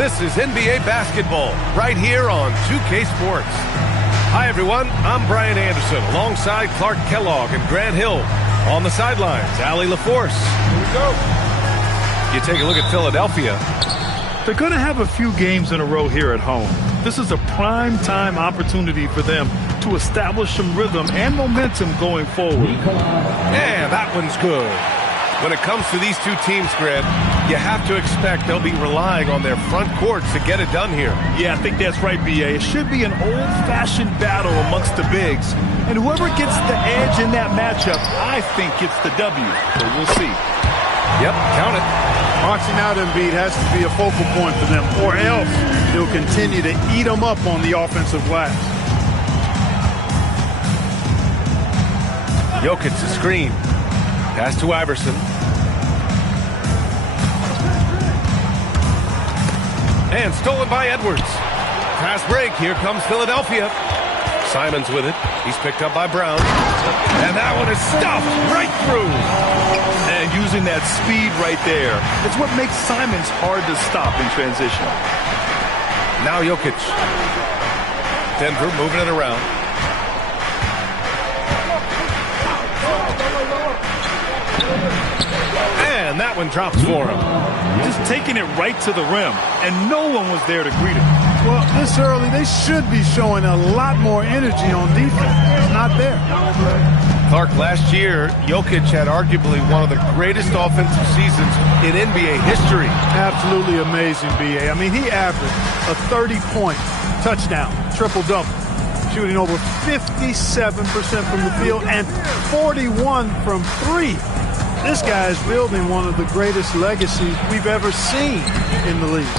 This is NBA basketball right here on 2K Sports. Hi, everyone. I'm Brian Anderson alongside Clark Kellogg and Grant Hill. On the sidelines, Allie LaForce. Here we go. You take a look at Philadelphia. They're going to have a few games in a row here at home. This is a prime time opportunity for them to establish some rhythm and momentum going forward. Yeah, that one's good. When it comes to these two teams, Grant, you have to expect they'll be relying on their front courts to get it done here. Yeah, I think that's right, B.A. It should be an old-fashioned battle amongst the bigs. And whoever gets the edge in that matchup, I think gets the W. But we'll see. Yep, count it. Marching out Embiid has to be a focal point for them, or else he'll continue to eat them up on the offensive glass. Jokic the screen. Pass to Iverson. And stolen by Edwards. Fast break. Here comes Philadelphia. Simons with it. He's picked up by Brown. And that one is stuffed right through. And using that speed right there, it's what makes Simons hard to stop in transition. Now Jokic. Denver moving it around. And that one drops for him. Just taking it right to the rim, and no one was there to greet him. Well, this early, they should be showing a lot more energy on defense. It's not there. Clark, last year, Jokic had arguably one of the greatest offensive seasons in NBA history. Absolutely amazing, B.A. I mean, he averaged a 30-point touchdown, triple-double, shooting over 57% from the field and 41 from three. This guy is building one of the greatest legacies we've ever seen in the league.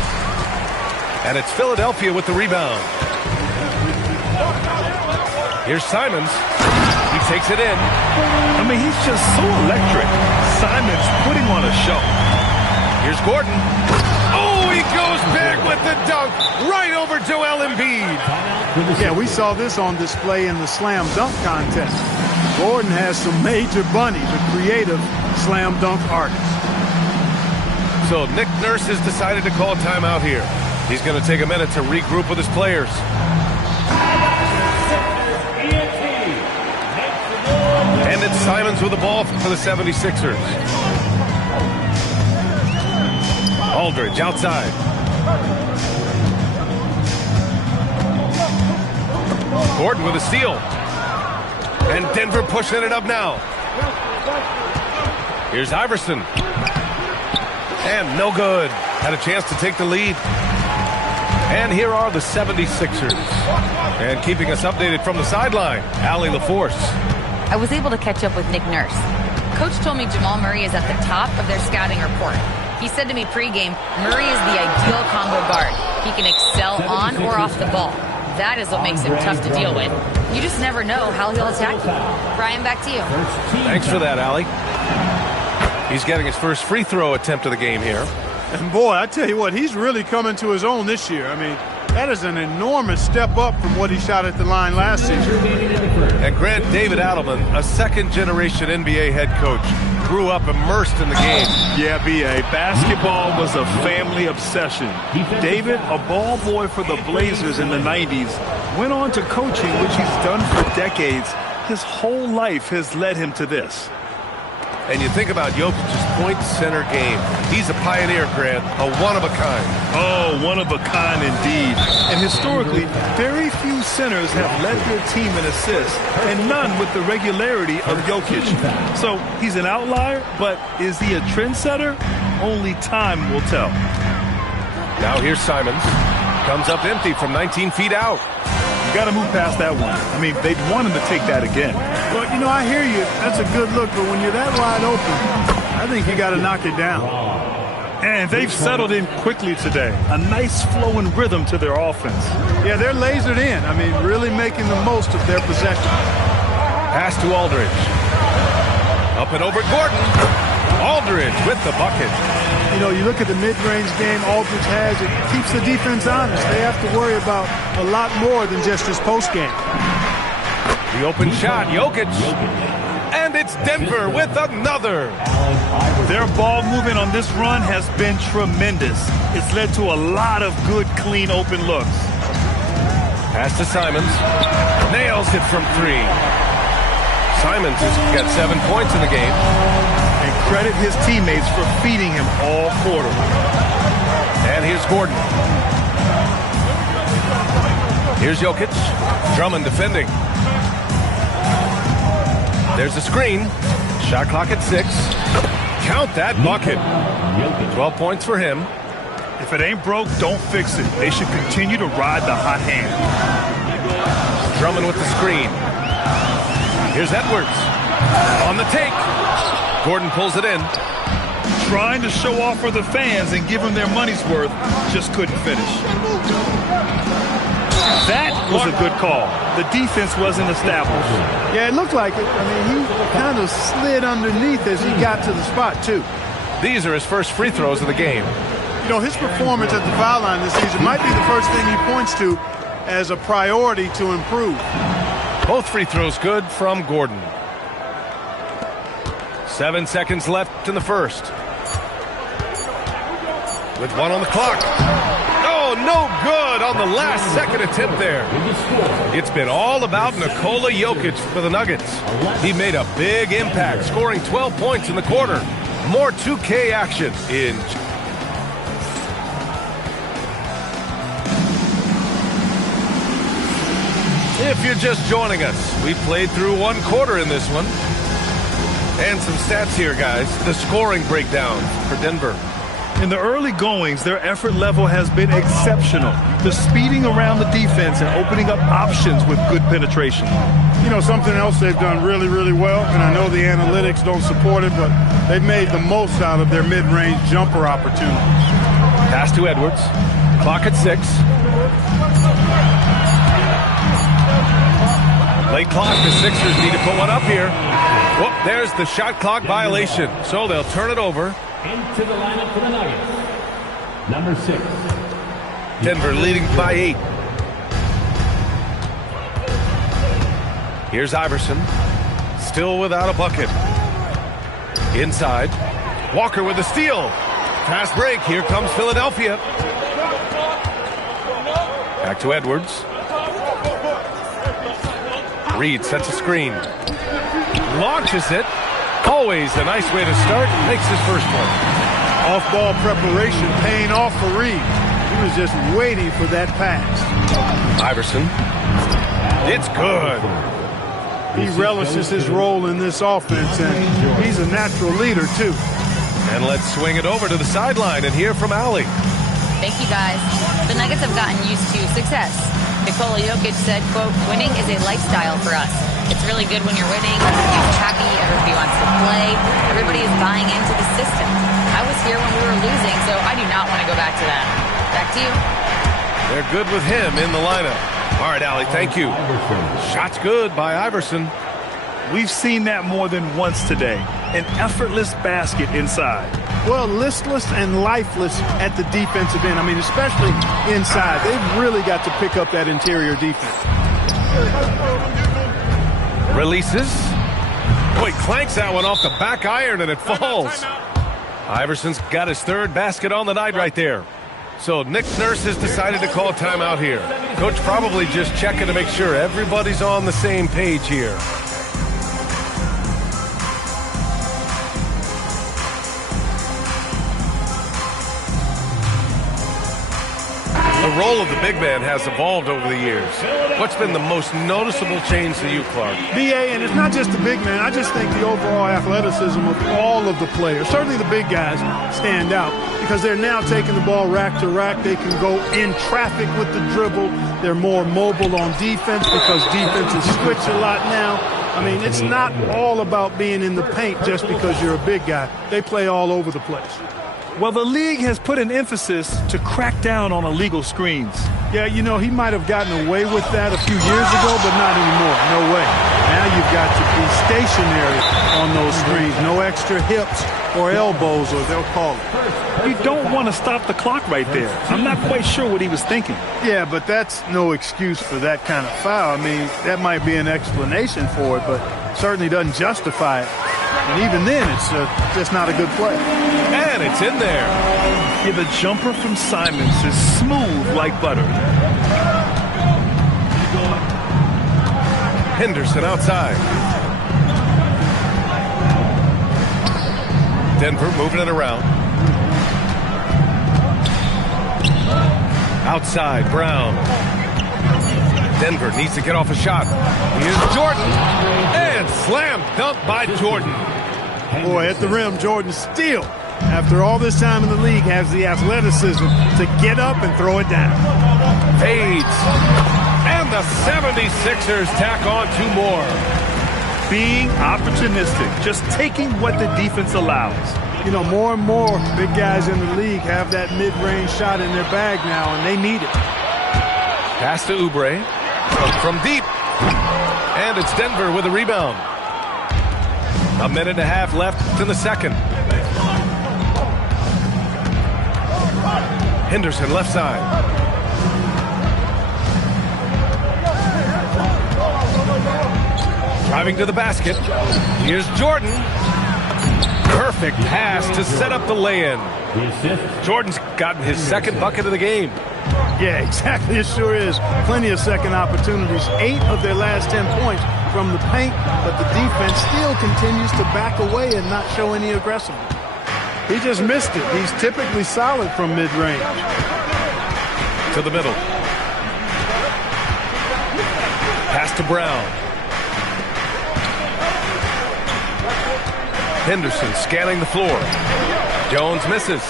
And it's Philadelphia with the rebound. Here's Simons. He takes it in. I mean, he's just so electric. Simons putting on a show. Here's Gordon. Oh, he goes back with the dunk right over Joel Embiid. Yeah, we saw this on display in the slam dunk contest. Gordon has some major bunnies, a creative slam dunk artist. So Nick Nurse has decided to call timeout here. He's going to take a minute to regroup with his players. And it's Simons with the ball for the 76ers. Aldridge outside. Gordon with a steal. And Denver pushing it up now. Here's Iverson. And no good. Had a chance to take the lead. And here are the 76ers. And keeping us updated from the sideline, Allie LaForce. I was able to catch up with Nick Nurse. Coach told me Jamal Murray is at the top of their scouting report. He said to me pregame, Murray is the ideal combo guard. He can excel on or off the ball. That is what makes him tough to deal with. You just never know how he'll attack you. Brian, back to you. Thanks for that, Allie. He's getting his first free throw attempt of the game here. And boy, I tell you what, he's really coming to his own this year. I mean, that is an enormous step up from what he shot at the line last season. And Grant, David Adelman, a second-generation NBA head coach, grew up immersed in the game. Yeah, B.A. Basketball was a family obsession. David, a ball boy for the Blazers in the 90s, went on to coaching, which he's done for decades. His whole life has led him to this. And you think about Jokic's point-center game. He's a pioneer, Grant, a one-of-a-kind. Oh, one-of-a-kind indeed. And historically, very few centers have led their team in assists, and none with the regularity of Jokic. So he's an outlier, but is he a trendsetter? Only time will tell. Now here's Simons. Comes up empty from 19 feet out. You got to move past that one. I mean, they'd want him to take that again. Well, you know, I hear you. That's a good look, but when you're that wide open, I think you got to knock it down. And they've settled in quickly today. A nice flowing rhythm to their offense. Yeah, they're lasered in. I mean, really making the most of their possession. Pass to Aldridge. Up and over Gordon. Aldridge with the bucket. You know, you look at the mid-range game Aldridge has, it keeps the defense honest. They have to worry about a lot more than just his post game. The open shot, Jokic. And And it's Denver with another. Their ball movement on this run has been tremendous. It's led to a lot of good, clean, open looks. Pass to Simons. Nails it from 3. Simons has got 7 points in the game. And credit his teammates for feeding him all quarter. And here's Gordon. Here's Jokic. Drummond defending. There's the screen. Shot clock at 6. Count that bucket. 12 points for him. If it ain't broke, don't fix it. They should continue to ride the hot hand. Drummond with the screen. Here's Edwards. On the take. Gordon pulls it in. Trying to show off for the fans and give them their money's worth. Just couldn't finish. That was a good call. The defense wasn't established. Yeah, it looked like it. I mean, he kind of slid underneath as he got to the spot, too. These are his first free throws of the game. You know, his performance at the foul line this season might be the first thing he points to as a priority to improve. Both free throws good from Gordon. 7 seconds left in the first. With 1 on the clock. Oh, no good on the last second attempt there. It's been all about Nikola Jokic for the Nuggets. He made a big impact, scoring 12 points in the quarter. More 2K action in... If you're just joining us, we played through 1 quarter in this one. And some stats here, guys. The scoring breakdown for Denver. In the early goings, their effort level has been exceptional. The speeding around the defense and opening up options with good penetration. You know, something else they've done really, really well, and I know the analytics don't support it, but they've made the most out of their mid-range jumper opportunities. Pass to Edwards. Clock at 6. Late clock. The Sixers need to put one up here. Whoop, there's the shot clock violation. So they'll turn it over. Into the lineup for the Nuggets. Number 6. Denver leading by 8. Here's Iverson. Still without a bucket. Inside. Walker with a steal. Fast break. Here comes Philadelphia. Back to Edwards. Reed sets a screen. Launches it. Always a nice way to start. Makes his first one. Off-ball preparation paying off for Reed. He was just waiting for that pass. Iverson. It's good. He relishes his role in this offense, and he's a natural leader, too. And let's swing it over to the sideline and hear from Allie. Thank you, guys. The Nuggets have gotten used to success. Nikola Jokic said, quote, winning is a lifestyle for us. It's really good when you're winning. Everybody's happy. Everybody wants to play. Everybody is buying into the system. I was here when we were losing, so I do not want to go back to that. Back to you. They're good with him in the lineup. All right, Allie, thank you. Shot's good by Iverson. We've seen that more than once today. An effortless basket inside. Well, listless and lifeless at the defensive end. I mean, especially inside. They've really got to pick up that interior defense. Releases. Boy, clanks that one off the back iron and it falls. Iverson's got his 3rd basket on the night right there. So Nick Nurse has decided to call a timeout here. Coach probably just checking to make sure everybody's on the same page here. The role of the big man has evolved over the years. What's been the most noticeable change to you, Clark? B.A., and it's not just the big man. I just think the overall athleticism of all of the players, certainly the big guys, stand out because they're now taking the ball rack to rack. They can go in traffic with the dribble. They're more mobile on defense because defenses switch a lot now. I mean, it's not all about being in the paint just because you're a big guy. They play all over the place. Well, the league has put an emphasis to crack down on illegal screens. Yeah, you know, he might have gotten away with that a few years ago, but not anymore. No way. Now you've got to be stationary on those screens. No extra hips or elbows, or they'll call it. You don't want to stop the clock right there. I'm not quite sure what he was thinking. Yeah, but that's no excuse for that kind of foul. I mean, that might be an explanation for it, but certainly doesn't justify it. And even then, it's just not a good play. And it's in there. Yeah, the jumper from Simons is smooth like butter. Henderson outside. Denver moving it around. Outside, Brown. Denver needs to get off a shot. Here's Jordan. And slam dunk by Jordan. Boy, at the rim, Jordan still, after all this time in the league, has the athleticism to get up and throw it down. Fades. And the 76ers tack on 2 more. Being opportunistic, just taking what the defense allows. You know, more and more big guys in the league have that mid-range shot in their bag now, and they need it. Pass to Oubre. From deep. And it's Denver with a rebound. A minute and a half left in the second. Henderson left side. Driving to the basket. Here's Jordan. Perfect pass to set up the lay-in. Jordan's gotten his second bucket of the game. Yeah, exactly. It sure is. Plenty of second opportunities. 8 of their last 10 points from the paint, but the defense still continues to back away and not show any aggressiveness. He just missed it. He's typically solid from mid-range. To the middle. Pass to Brown. Henderson scanning the floor. Jones misses.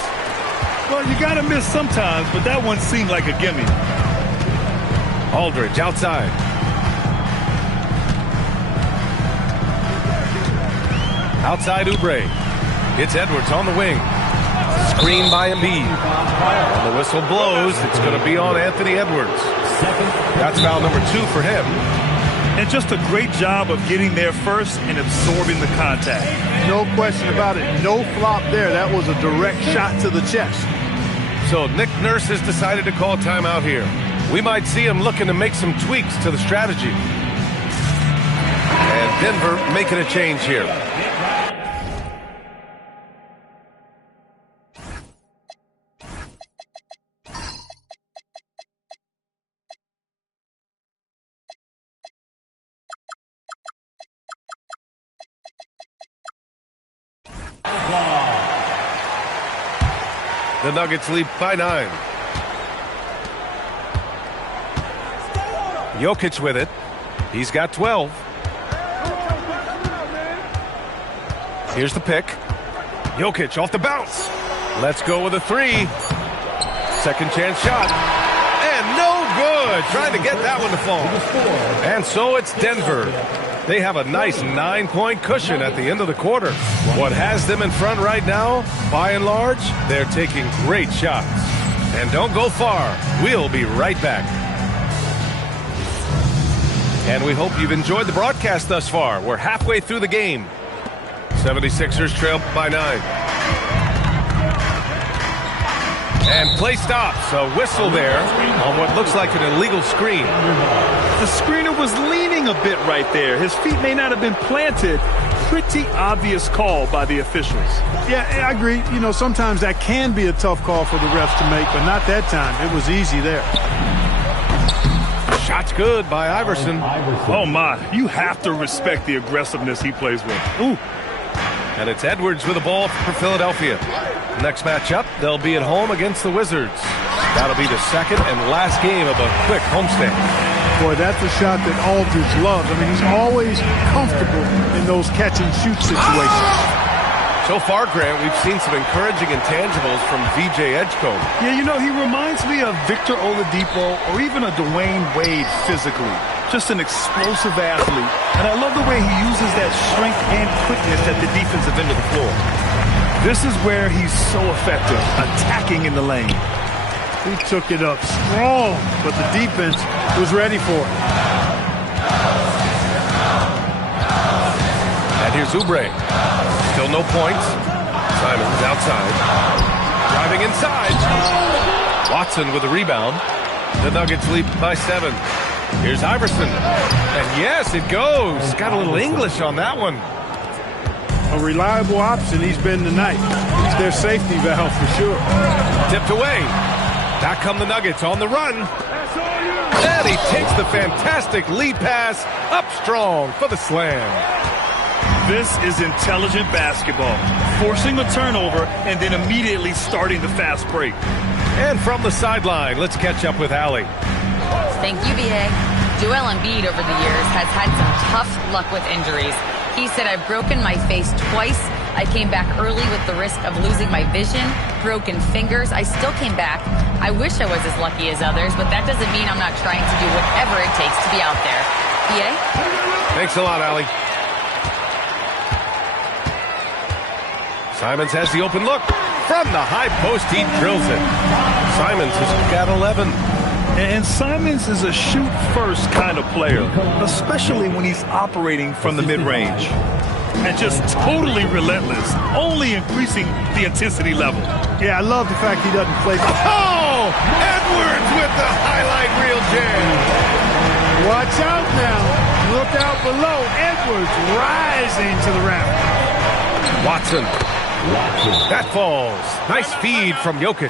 Well, you got to miss sometimes, but that one seemed like a gimme. Aldridge outside. Outside Oubre. It's Edwards on the wing. Screen by Embiid. And the whistle blows. It's going to be on Anthony Edwards. That's foul number 2 for him. And just a great job of getting there first and absorbing the contact. No question about it. No flop there. That was a direct shot to the chest. So Nick Nurse has decided to call timeout here. We might see him looking to make some tweaks to the strategy. And Denver making a change here. The Nuggets lead by 9. Jokic with it. He's got 12. Here's the pick. Jokic off the bounce. Let's go with a 3. Second chance shot. And no good. Trying to get that one to fall. And so it's Denver. They have a nice 9-point cushion at the end of the quarter. What has them in front right now, by and large, they're taking great shots. And don't go far. We'll be right back. And we hope you've enjoyed the broadcast thus far. We're halfway through the game. 76ers trail by 9. And play stops. A whistle there on what looks like an illegal screen. The screener was leaning a bit right there. His feet may not have been planted. Pretty obvious call by the officials. Yeah, I agree. You know, sometimes that can be a tough call for the refs to make, but not that time. It was easy there. Shot's good by Iverson. Oh, my. You have to respect the aggressiveness he plays with. Ooh. And it's Edwards with the ball for Philadelphia. Next matchup, they'll be at home against the Wizards. That'll be the second and last game of a quick homestand. Boy, that's a shot that Aldridge loves. I mean, he's always comfortable in those catch-and-shoot situations. So far, Grant, we've seen some encouraging intangibles from VJ Edgecombe. Yeah, you know, he reminds me of Victor Oladipo or even a Dwayne Wade physically. Just an explosive athlete. And I love the way he uses that strength and quickness at the defensive end of the floor. This is where he's so effective, attacking in the lane. He took it up strong, but the defense was ready for it. Oubre. Still no points. Simons outside. Driving inside. Watson with a rebound. The Nuggets lead by 7. Here's Iverson. And yes, it goes. Got a little English on that one. A reliable option he's been tonight. It's their safety valve for sure. Tipped away. Back come the Nuggets on the run. And he takes the fantastic lead pass up strong for the slam. This is intelligent basketball. Forcing a turnover and then immediately starting the fast break. And from the sideline, let's catch up with Allie. Thank you, B.A. Joel Embiid over the years has had some tough luck with injuries. He said, I've broken my face twice. I came back early with the risk of losing my vision, broken fingers. I still came back. I wish I was as lucky as others, but that doesn't mean I'm not trying to do whatever it takes to be out there. B.A.? Thanks a lot, Allie. Simons has the open look. From the high post, he drills it. Simons has got 11. And Simons is a shoot-first kind of player, especially when he's operating from the mid-range. And just totally relentless, only increasing the intensity level. Yeah, I love the fact he doesn't play. Oh! Edwards with the highlight reel jam. Watch out now. Look out below. Edwards rising to the rim. Watson. That falls. Nice feed from Jokic.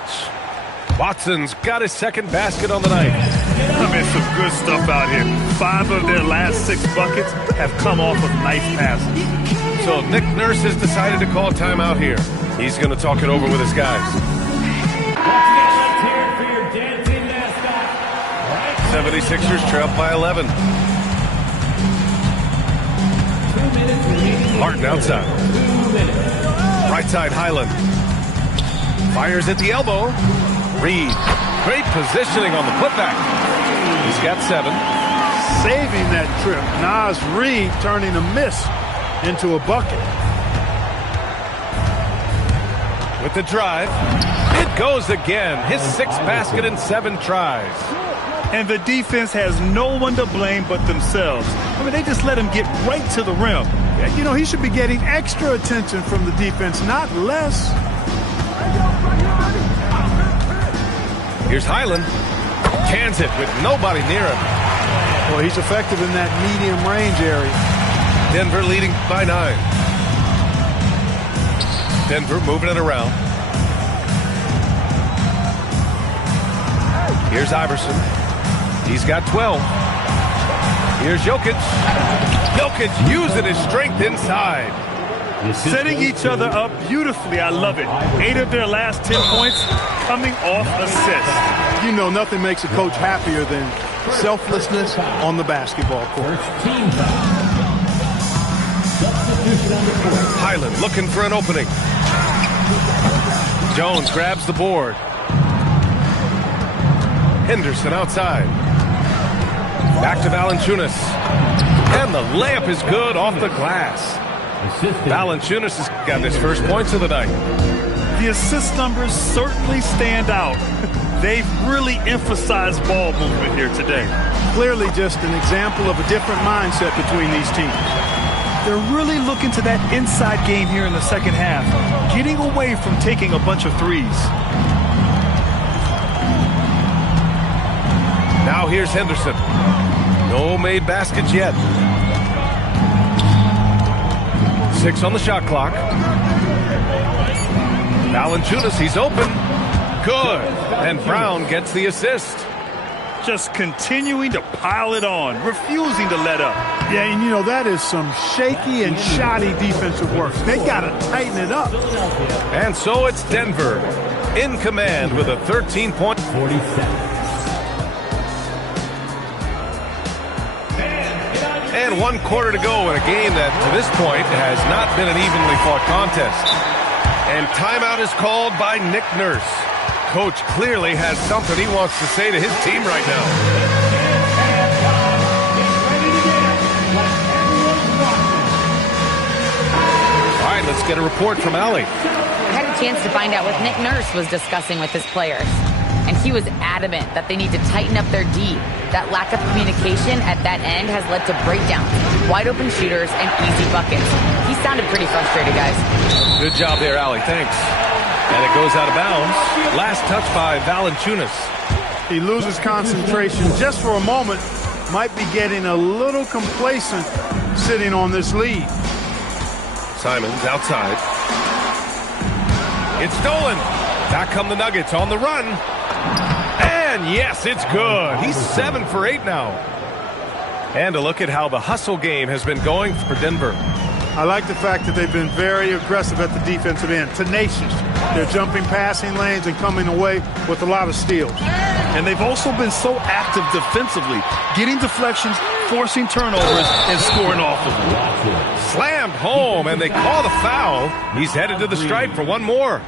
Watson's got his second basket on the night. I mean, some good stuff out here. 5 of their last 6 buckets have come off of nice passes. So Nick Nurse has decided to call timeout here. He's going to talk it over with his guys. 76ers trail by 11. Martin outside. Right side, Highland. Fires at the elbow. Reed. Great positioning on the putback. He's got 7. Saving that trip. Nas Reed turning a miss into a bucket. With the drive. It goes again. His 6th basket in 7 tries. And the defense has no one to blame but themselves. I mean, they just let him get right to the rim. You know, he should be getting extra attention from the defense, not less. Here's Highland. Cans it with nobody near him. Well, he's effective in that medium range area. Denver leading by 9. Denver moving it around. Here's Iverson. He's got 12. Here's Jokic. Jokic using his strength inside. Setting each other up beautifully. I love it. 8 of their last 10 points coming off assists. You know, nothing makes a coach happier than selflessness on the basketball court. Highland looking for an opening. Jones grabs the board. Henderson outside. Back to Valanciunas. And the layup is good off the glass. Valanciunas has got his first points of the night. The assist numbers certainly stand out. They've really emphasized ball movement here today. Clearly just an example of a different mindset between these teams. They're really looking to that inside game here in the second half, getting away from taking a bunch of threes. Now here's Henderson. No made baskets yet. 6 on the shot clock. Valanciunas, he's open. Good. And Brown gets the assist. Just continuing to pile it on, refusing to let up. Yeah, and you know, that is some shaky and shoddy defensive work. They got to tighten it up. And so it's Denver in command with a 13-point. 47. And 1 quarter to go in a game that, to this point, has not been an evenly fought contest. And timeout is called by Nick Nurse. Coach clearly has something he wants to say to his team right now. All right, let's get a report from Allie. I had a chance to find out what Nick Nurse was discussing with his players. and he was adamant that they need to tighten up their D. That lack of communication at that end has led to breakdowns, wide open shooters, and easy buckets. He sounded pretty frustrated, guys. Good job there, Allie. Thanks. And it goes out of bounds. Last touch by Valanciunas. He loses concentration just for a moment. Might be getting a little complacent sitting on this lead. Simons outside. It's stolen. Back come the Nuggets on the run. And yes, it's good. He's 7 for 8 now. And a look at how the hustle game has been going for Denver. I like the fact that they've been very aggressive at the defensive end, tenacious. They're jumping passing lanes and coming away with a lot of steals. And they've also been so active defensively, getting deflections, forcing turnovers, and scoring off of them. Slammed home, and they call the foul. He's headed to the stripe for one more.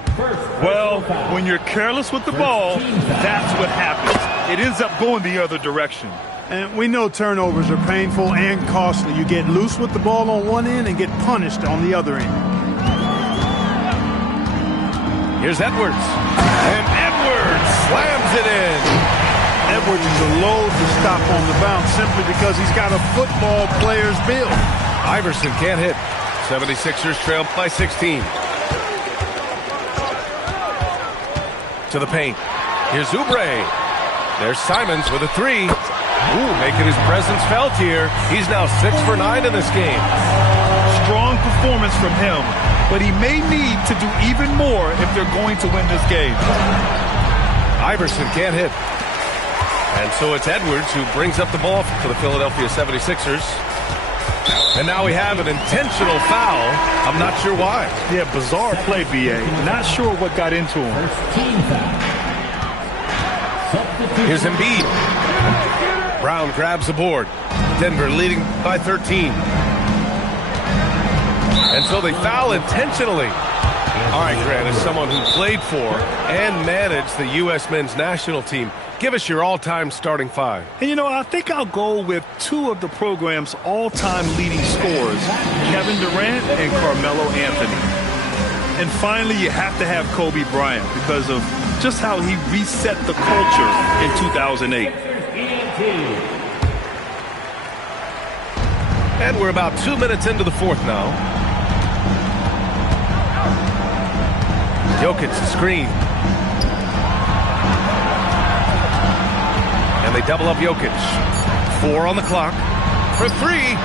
Well, when you're careless with the ball, that's what happens. It ends up going the other direction. And we know turnovers are painful and costly. You get loose with the ball on one end and get punished on the other end. Here's Edwards. And Edwards slams it in. Edwards is a load to stop on the bounce simply because he's got a football player's build. Iverson can't hit. 76ers trail by 16. To the paint. Here's Oubre. There's Simons with a three. Ooh, making his presence felt here. He's now 6 for 9 in this game. Strong performance from him, but he may need to do even more if they're going to win this game. Iverson can't hit. And so it's Edwards who brings up the ball for the Philadelphia 76ers. And now we have an intentional foul. I'm not sure why. Yeah, bizarre play, B.A. Not sure what got into him. Here's Embiid. Brown grabs the board. Denver leading by 13. And so they foul intentionally. All right, Grant, as someone who played for and managed the U.S. men's national team, give us your all-time starting five. And, you know, I think I'll go with two of the program's all-time leading scorers, Kevin Durant and Carmelo Anthony. And finally, you have to have Kobe Bryant because of just how he reset the culture in 2008. And we're about 2 minutes into the fourth now. Jokic the screen. And they double up Jokic. 4 on the clock. For 3.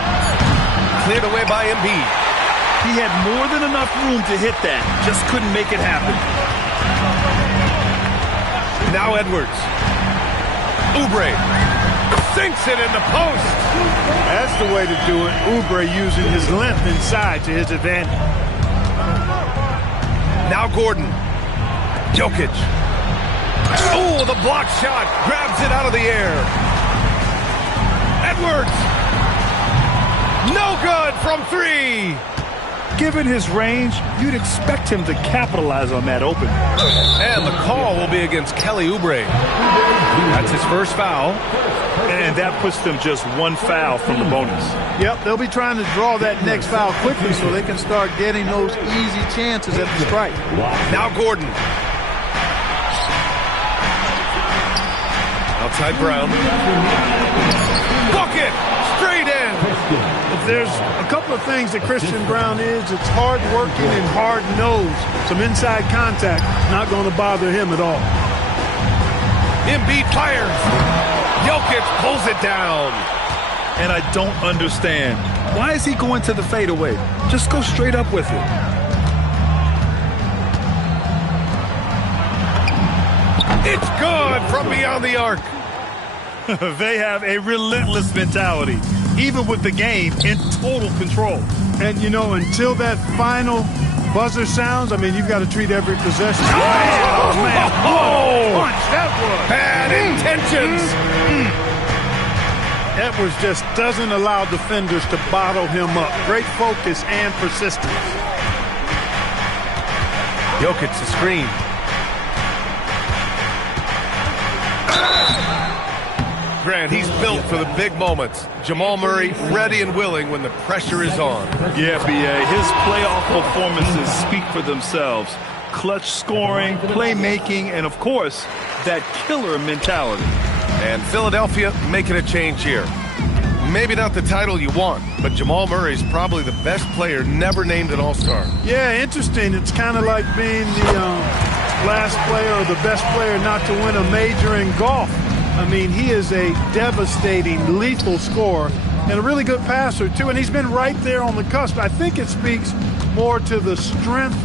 Cleared away by Embiid. He had more than enough room to hit that. Just couldn't make it happen. Now Edwards. Oubre sinks it in the post. That's the way to do it. Oubre using his length inside to his advantage. Now Gordon. Jokic. Oh, the block shot. Grabs it out of the air. Edwards. No good from 3. Given his range, you'd expect him to capitalize on that opening. And the call will be against Kelly Oubre. That's his first foul. And that puts them just one foul from the bonus. Yep, they'll be trying to draw that next foul quickly so they can start getting those easy chances at the strike. Now Gordon. Outside Brown. Bucket! Straight in! If there's a couple of things that Christian Brown is, it's hard working and hard nosed. Some inside contact, not going to bother him at all. Embiid fires. Jokic pulls it down. And I don't understand. Why is he going to the fadeaway? Just go straight up with it. It's good from beyond the arc. They have a relentless mentality, even with the game in total control. And, you know, until that final buzzer sounds, I mean, you've got to treat every possession. Oh, man. Oh, Punch, that was. bad intentions. Edwards just doesn't allow defenders to bottle him up. Great focus and persistence. Jokic the screen. Grant, he's built for the big moments. Jamal Murray ready and willing when the pressure is on. Yeah, B.A. His playoff performances speak for themselves. clutch scoring, playmaking, and, of course, that killer mentality. And Philadelphia making a change here. Maybe not the title you want, but Jamal Murray is probably the best player never named an All-Star. Yeah, interesting. It's kind of like being the last player or the best player not to win a major in golf. I mean, he is a devastating, lethal scorer and a really good passer, too. And he's been right there on the cusp. I think it speaks more to the strength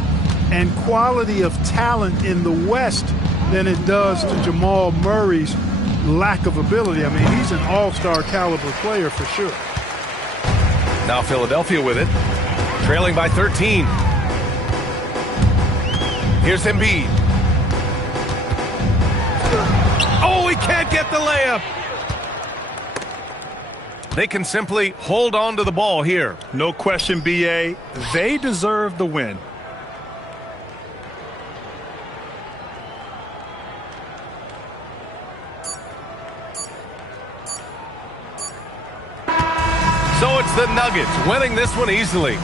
and quality of talent in the West than it does to Jamal Murray's lack of ability. I mean, he's an all-star caliber player for sure. Now Philadelphia with it, trailing by 13. Here's Embiid. Oh, he can't get the layup. They can simply hold on to the ball here. No question, B.A. They deserve the win. So it's the Nuggets winning this one easily.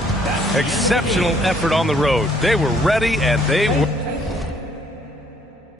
Exceptional effort on the road. They were ready and they were...